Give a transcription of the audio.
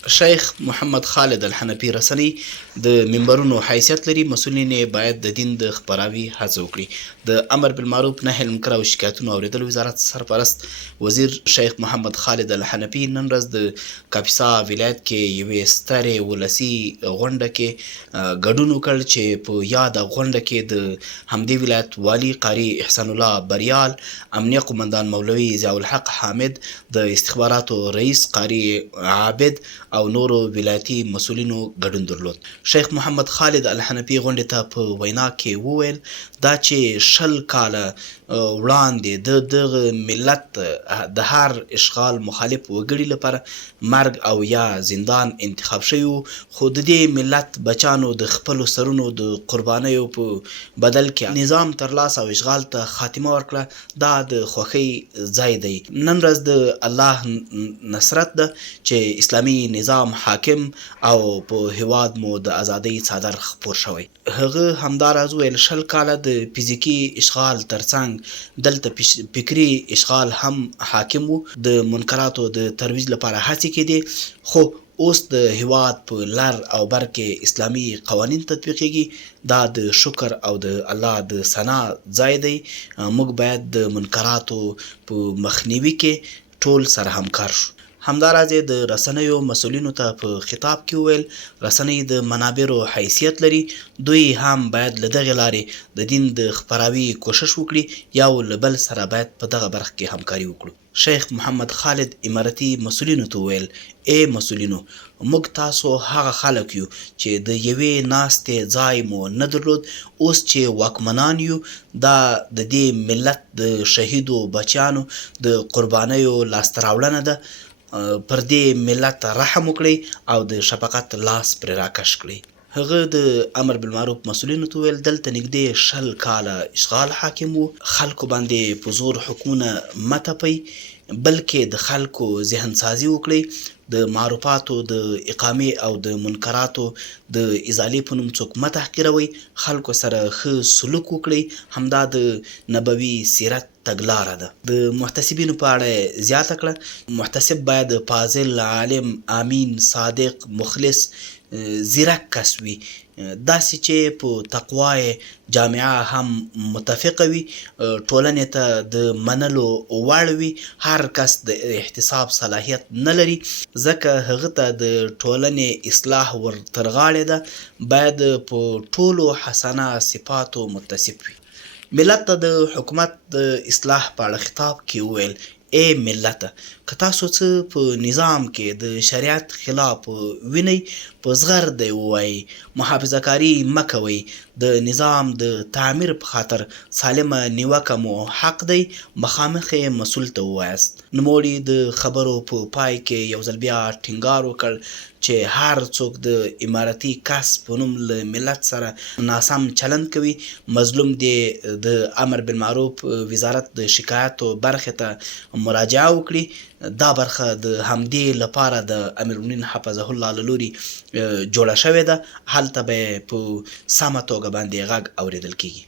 شیخ محمد خالد الحنفي رسنۍ د منبرونو حیثیت لري. مسؤلین یې باید د دین د خپراوي هڅه وکړي. د امر بالمعروف نهي المنکر او شکایتونو اورېدل وزارت سرپرست وزیر شیخ محمد خالد الحنفي نن ورځ د کاپیسا ولایت کې یوې سترې ولسي غونډه کې ګډون وکړ چې په یاده غونډه کې د همدې ولایت والي قاري احسان الله بریال، امنیه قمندان مولوي ضیاء الحق حامد، د استخباراتو رئیس قاري عابد او نورو ولایتي مسؤلینو ګډون درلود. شیخ محمد خالد الحنفي غونډې ته په وینا کې وویل دا چې 20 کاله وړاندې د دغه ملت د هر اشغال مخالف وګړي لپاره مرګ او یا زندان انتخاب شوی و، خو د دې ملت بچانو د خپلو سرونو د قربانیو په بدل کې نظام ترلاسه او اشغال ته خاتمه ورکړه. دا د خوښۍ ځای دی. نن ورځ د الله نصرت ده چې اسلامي نظام حاکم او په هیواد مو د ازادۍ څادر خپور شوی. هغه همداراز ویل 20 کاله د فزیکي اشغال ترڅنګ دلته فکري اشغال هم حاکم و. د منکراتو د ترویج لپاره هڅې کېدې، خو اوس د هیواد په لر او بر کې اسلامي قوانین تطبیقیږي. دا د شکر او د الله د ثنا ځای دی. موږ باید د منکراتو په مخنیوي کې ټول سره همکار شو. همداراز د رسنیو مسؤلینو ته په خطاب کې وویل رسنۍ د منابرو حیثیت لري. دوی هم باید له دغې لارې د دین د خپراوي کوشش وکړي. یو له بل سره باید په دغه برخه کې همکاري وکړو. شیخ محمد خالد امارتي مسؤلینو ته وویل ای مسؤلینو، موږ تاسو هغه خلک یو چې د یوې ناستې ځای مو نه درلود. اوس چې واکمنان یو، دا د دې ملت د شهیدو بچیانو د قربانیو لاسته راوړنه ده. پر دې ملت رحم وکړئ او د شفقت لاس پرې راکش کړئ. هغه د امر بالمعروف مسؤلینو ته ویل دلته نږدې 20 کاله اشغال حاکم و. خلکو باندې په زور حکمونه مه تپئ، بلکې د خلکو ذهن سازي وکړئ. د معروفاتو د اقامې او د منکراتو د ازالې په نوم څوک مه تحقیروئ. خلکو سره ښه سلوک وکړئ. همدا د نبوي سیرت تګلاره ده. د محتسبینو په اړه زیاته کړه محتسب باید فاضل، عالم، امین، صادق، مخلص، زیرک کس وي، داسې چې په تقوا یې جامعه هم متفقه وي، ټولنې ته د منلو وړ وي. هر کس د احتساب صلاحیت نه لري، ځکه هغه ته د ټولنې اصلاح ور تر غاړې ده. باید په ټولو حسنه صفاتو متصف وي. ملت ته د حکومت د اصلاح په اړه خطاب کې وویل ای ملته، که تاسو څه په نظام کې د شریعت خلاف وینئ په زغر دی ووایئ. محافظه کاري مه کوئ. د نظام د تعمیر په خاطر سالمه نیوکه مو حق دی. مخامخ یې مسؤل ته ووایاست. نوموړي د خبرو په پای کې یو ځل بیا ټینګار وکړ چې هر څوک د امارتي کس په نوم له ملت سره ناسم چلند کوي، مظلوم دی د امر بالمعروف وزارت د شکایاتو برخې ته مراجعه وکړي. دا برخه د همدې لپاره د امیر المؤمنین حفظه الله له لوري جوړه شوې ده. هلته به په سمه توګه باندې غږ اورېدل کېږي.